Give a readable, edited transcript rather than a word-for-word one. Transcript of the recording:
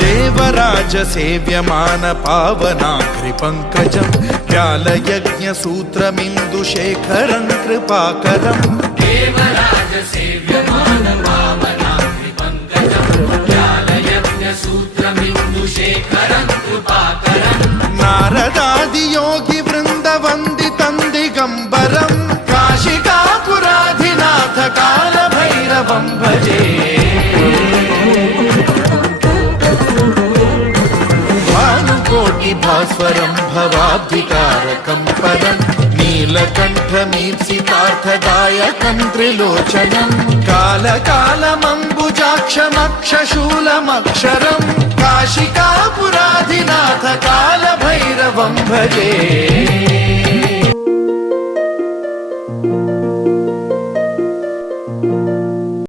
देवराज सेव्यमान पावनाग्रिपङ्कजं व्यालयज्ञसूत्रमिन्दुशेखरं कृपाकरं देवराज सेव्यमान पावनाग्रिपङ्कजं व्यालयज्ञसूत्रमिन्दुशेखरं कृपाकरं नारदादियोगि वृन्दवन्दितं दिगम्बरं काशिकापुराधिनाथ कालभैरवं भजे भास्वरं भवाब्धिकारकं परं नीलकण्ठमीप्सितार्थदायकं त्रिलोचनं कालकालमम्बुजाक्षमक्षशूलमक्षरं काशिकापुराधिनाथ कालभैरवं भजे।